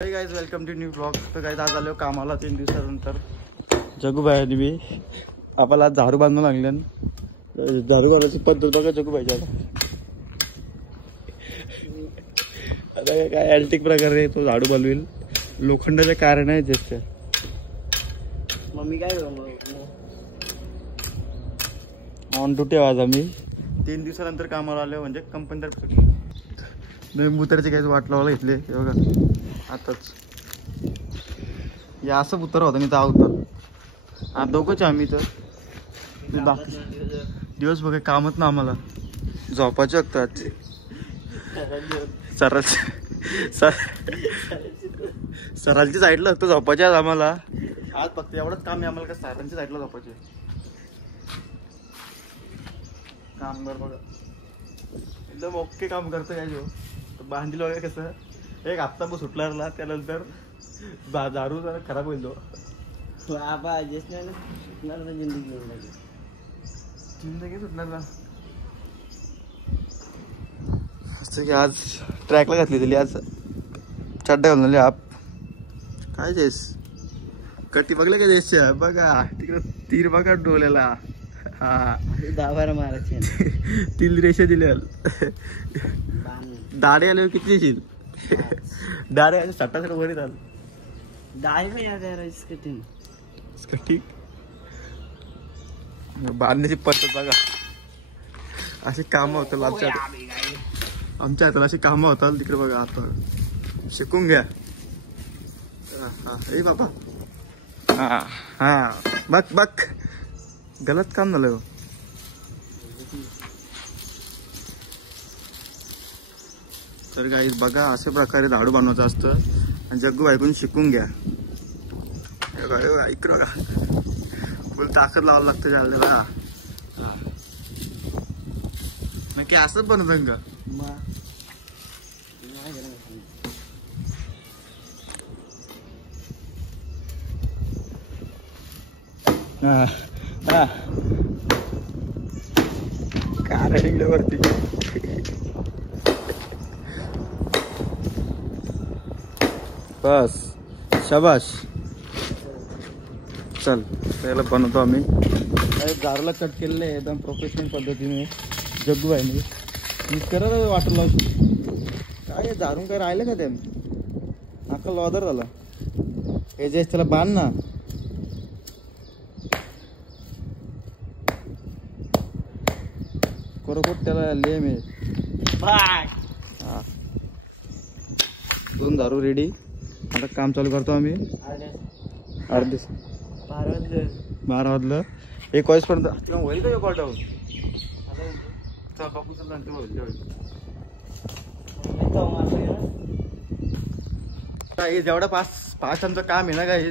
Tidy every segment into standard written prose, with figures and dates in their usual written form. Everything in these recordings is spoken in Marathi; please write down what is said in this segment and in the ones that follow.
High guys, welcome to new blog. तर गाइस आज आलो कामाला 3 दिवसानंतर. जगूभाई आणि मी आपल्याला आज झाडू बांधून लागले. झाडू करायची पद्धत बघा जगूभाईच्या. आता काय अँटिक प्रकारे तो झाडू बनवेल. लोखंडाचे कारण आहे त्याचे. मम्मी काय ऑन ड्युटी आज आम्ही 3 दिवसानंतर कामाला आलो. म्हणजे कंपनी नवीन बुतरचे काही वाट लावायला घेतले. हे बघा आताच या असं उतर होता. मी तर उतर आता दोघंच आम्ही तर दिवस बघा कामच ना आम्हाला झोपायचे लागतात. सरांच्या साईडला असतं झोपायचे आज आम्हाला. आज फक्त एवढंच काम आहे आम्हाला का सरांच्या साईडला झोपायचे. कामगार बघा एकदम ओके काम करतो. काय जो बांधील वगैरे कसं एक हप्ता पण सुटला ना त्यानंतर दारू जरा खराब होईल. जिंदगी सुटणार ना. असं की आज ट्रॅकला घातली दिली. आज चड्डा घालून आली. आप काय जेस कटी बघले का जेसच्या बघा तिकडे तीर बघा डोल्याला. हा 10-12 मारायचे. 3 रेषा दिल्या. दाढे आल्यावर किती देशील? दाढे आले 60 वर येतात. दाढी पण यार ठीक बांधण्याची पद्धत बघा. अशी कामं होतं आमच्या हाताला अशी कामं होतात. तिकडे बघा आता शिकून घ्या. ए बाबा हा हा बघ बघ गलत काम झालं. तर गाईस बघा अशा प्रकारे झाडू बनवायचं असतं. आणि जग्गू ऐकून शिकून घ्या. इकडं बघा फुल ताकद लावावं लागतं झाडाला. नक्की असंच बनवतं का? काय वरती बस शाबाश. चल त्याला बनवतो आम्ही. झाडूला कट केलेलं आहे एकदम प्रोफेशनल पद्धतीने. जग्गू आहे मी करत वाटर लावतो. काय झाडून काय राहिलं का ते अक्का लॉदर झाला. हे जे त्याला बांध ना. खरोखर त्याला लेम आहे. 2 दारू रेडी. आता काम चालू करतो आम्ही. अर्धे 12 वाजलं. 1 वाजेपर्यंत होईल का कॉट आऊट. जेवढं 5 आमचं काम आहे ना काही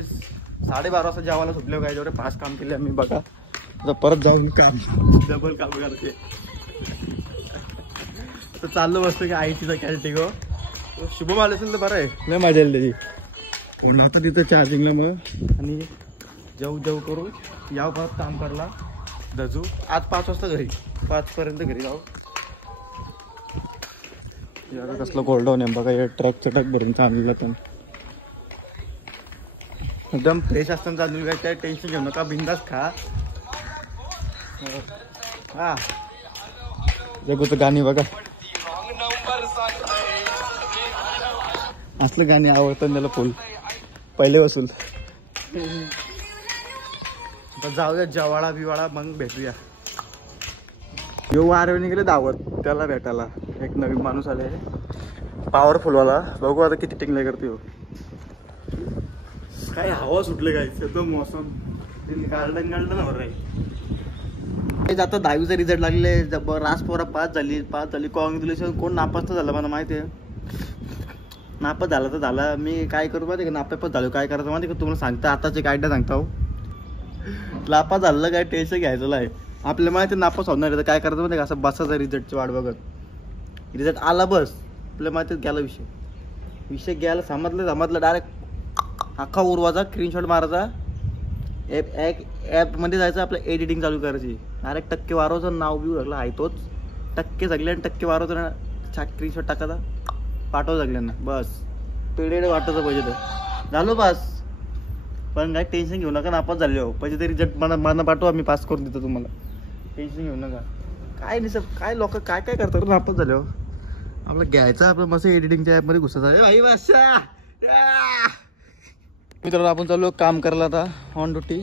12:30 वाजता जेवायला सुटले. काय जेवढे 5 काम केले आम्ही बघा. आता परत जाऊन काम डबल काम करते. तर चाललं बसतो की आयटीचा कॅल्टिगो. शुभम आले असेल तर बरं आहे. नाही मजा येईल त्याची. कोण आता तिथं चार्जिंगला मग आणि जेव करू याव परत काम करला दजू. आज 5 वाजता घरी 5 पर्यंत घरी जाऊ. यार कसलं गोल्डाऊन आहे बघा. हे ट्रक भरून चाललेलं पण एकदम फ्रेश असताना चालू. काय काय टेन्शन घेऊ नका. बिंदास खा. हा जगूचं गाणी बघा. असलं गाणी आवडतं त्याला फुल पहिले वसूल. जाऊया जवाळा बिवाळा मग भेटूया. यो वारवणी गेले दावत त्याला भेटायला. एक नवीन माणूस आले पॉवरफुलवाला. बघू आता किती टिंगले करते. काय हवा सुटले काय एकदम मौसम गार्डन हो रे. आता 10वीचा रिझल्ट लागले. रासपोरा पास झाली. कॉंग्रॅच्युलेशन. कोण नापास तर झालं मला माहिती आहे. नापास झाला तर झाला. मी काय करू माहिती का नापास झालो काय करायचं माहिती का तुम्हाला सांगता. आताच एक आयडिया सांगता. नापास झालं काय टेन्शन घ्यायचं आहे. आपल्याला माहिती नापास होणार आहे तर काय करायचं माहिती का असं बसायचं रिझल्टची वाट बघत. रिझल्ट आला बस आपल्या माहितीत गेला विषय गेला. समजलं डायरेक्ट अख्खा उरवाचा स्क्रीनशॉट मारायचा. ॲपमध्ये जायचं. आपलं एडिटिंग चालू करायची. डायरेक्ट टक्केवारीचं नाव बिव लागलं आहे तोच. टक्के सगळ्यांना टक्केवारीचं स्क्रीनशॉट टाकायचा पाठव सगळ्यांना. बस पेढे वाटायचं पाहिजे ते झालो पास. पण काय टेन्शन घेऊ नका, नापास झाले हो पैसे तरी रिझल्ट मला पाठवा, मी पास करून देतो तुम्हाला. टेन्शन घेऊ नका. काय नाही सब काय लोक काय काय करतात नापास झाले हो. आपलं घ्यायचं आपलं मस्त एडिटिंगच्या ॲपमध्ये घुसायचं. मित्रांनो आपण चालू काम करायला आता ऑन ड्युटी.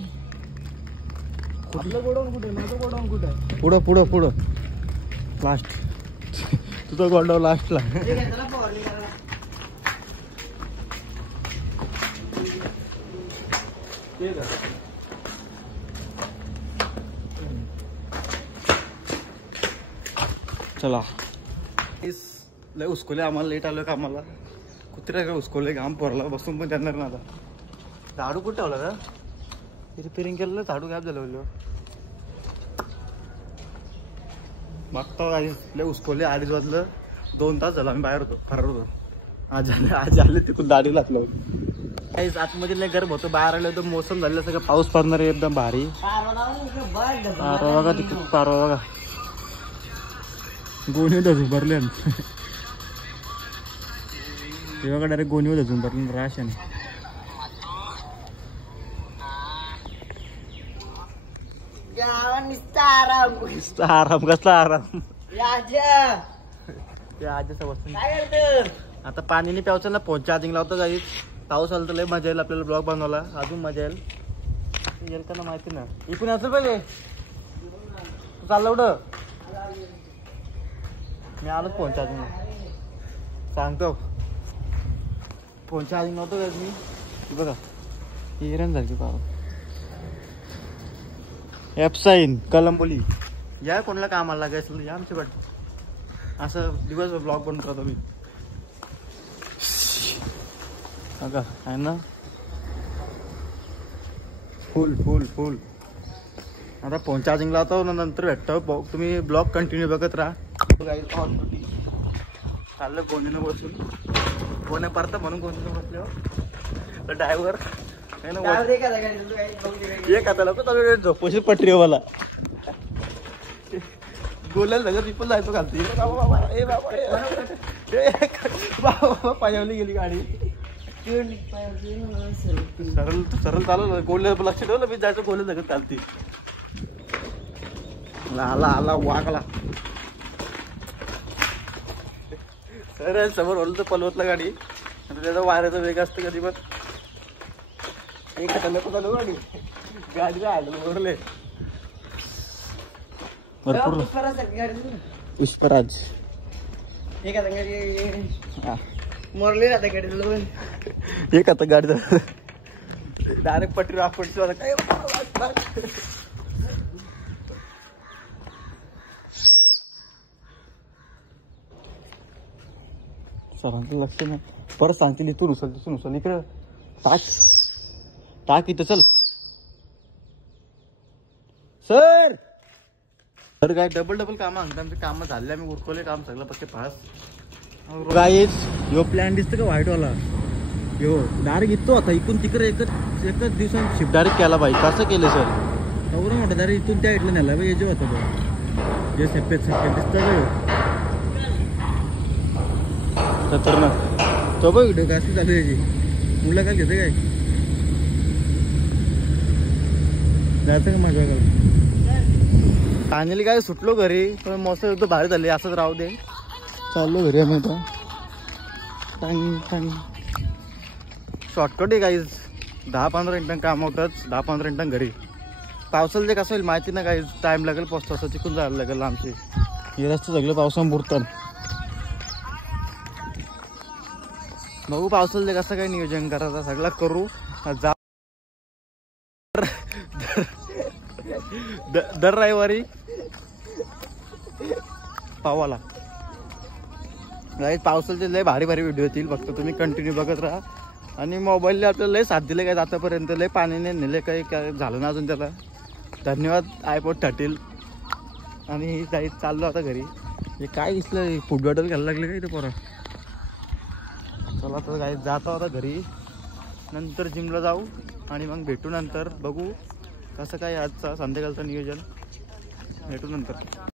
आपलं गोडाऊन कुठे, माझं गोडाऊन कुठे आहे? पुढं पुढं पुढं लास्ट. तुझं गोडाऊन लास्टला. चला लय उस्कोले आम्हाला, लेट आलं कामाला. कुत्र्या काय उस्कोले काम पोरला बसून पण त्यांना ना. आता झाडू कुठे ठेवला का? रिपेरिंग केलं झाडू गायब झालं बोललो. मागता लय उस्कोले 2:30 वाजलं. 2 तास झालं आम्ही बाहेर होतो, फरार होतो. आज आले तिकडून दाढी लागलो. काही आतमध्ये लय गरम होतं, बाहेर आलं होतं. मोसम झालेलं सगळं, पाऊस पडणार आहे एकदम भारी. पारवा बघा तिकडे, पारवा बघा गोणीवर अजून भरले. हे बघा डायरेक्ट गोणीवर अजून भरले राशाने. आराम कसला आराम. आता पाणी नाही प्यावचं ना, फोन चार्जिंग लावतो काही. पाऊस आला तर लय मजा येईल आपल्याला, ब्लॉग बनवला अजून मजा येईल का ना माहिती ना. इकडून असेल पाहिजे तू चाललं एवढं. मी आलो फोन चार्जिंग सांगतो. फोन चार्जिंग नव्हतं का मी. बघा हिरण झाली पाव. एपसाईन कलंबोली या कोणाला कामाला लागायचं या आमच्याकडे. असं दिवस ब्लॉग बनवत राहतो मी. बघा आहे ना फुल फुल फुल. आता फोन चार्जिंग लावतो नंतर भेटतो. तुम्ही ब्लॉग कंटिन्यू बघत राहा. चाललं गोंडीनं बसून. कोणी परत म्हणून गोंडीनं बसल्यावर ड्रायव्हर एक आता लोक झोपशी पटरी मला बोलायला लगेच विपल जायचो घालते. पायावली गेली गाडी. सरळ सरळ चालू गोल्या लक्ष ठेवलं मी जायचं. गोल्या लगेच चालते. आला आला वागला सर समोर ओलं तर पलवतला गाडी. त्याचा वाऱ्याचा वेग असतं कधी पण. एक चालू गाडी गाडी ओढले भरपूर. पुष्पराज मोरली आता गाडी. एक आता गाडी डायरेक्ट पटरी आपटची काय. सरांचं लक्ष नाही. परत सांगतील इथून उचल तिथून उचल. इकडे टाक टाक इथं. चल सर. तर काय डबल डबल कामं आमचे कामं झाले. आम्ही उरकवले काम सगळं पक्के पास. गाईज यो प्लॅन दिसतं का व्हाईट वाला. यो डायरेक्ट इथं होता. इकडून तिकडे एकच दिवसात शिफ्ट डायरेक्ट केला पाहिजे. कसं केलं सर एवढं मोठं डायरेक्ट इथून त्या इथलं नेला पाहिजे. हे जे होतं तो जे सफेद सफेद दिसतं तर ना तो बघ व्हिडिओ कसं चालू याची. मुलं काय घेते काय जायचं का माझ्या फायनली काय सुटलो घरी. पण मस्त एकदम भारी झाले. असंच राहू दे. चाललो घरी आम्ही आता. टांग टांग शॉर्टकट आहे काहीच. 10-15 मिनिटां काम होतात. 10-15 मिनिटां घरी. पावसाला जे कसं होईल माहिती ना काही. टाइम लागेल पोचतो. असं तिकून जायला लागेल आमचे. हे रस्ते सगळे पावसानं बुडतात. बघू पावसाला जे कसं काही नियोजन करायचं सगळं करू. जा दर रविवारी पावाला पावसाचे लय भारी भारी व्हिडिओ येतील. फक्त तुम्ही कंटिन्यू बघत राहा. आणि मोबाईलने आपल्याला लय साथ दिले काय आतापर्यंत. लय पाण्याने नेले काही काय झालं ना अजून त्याला. धन्यवाद iPod 13. आणि जाई चाललो आता घरी. हे काय दिसलं फूड बॉटल घ्यायला लागले काय ते पोरा. चला तर काय जातो आता घरी. नंतर जिमला जाऊ आणि मग भेटू. नंतर बघू कसं काय आजचा संध्याकाळचं नियोजन. भेटू नंतर.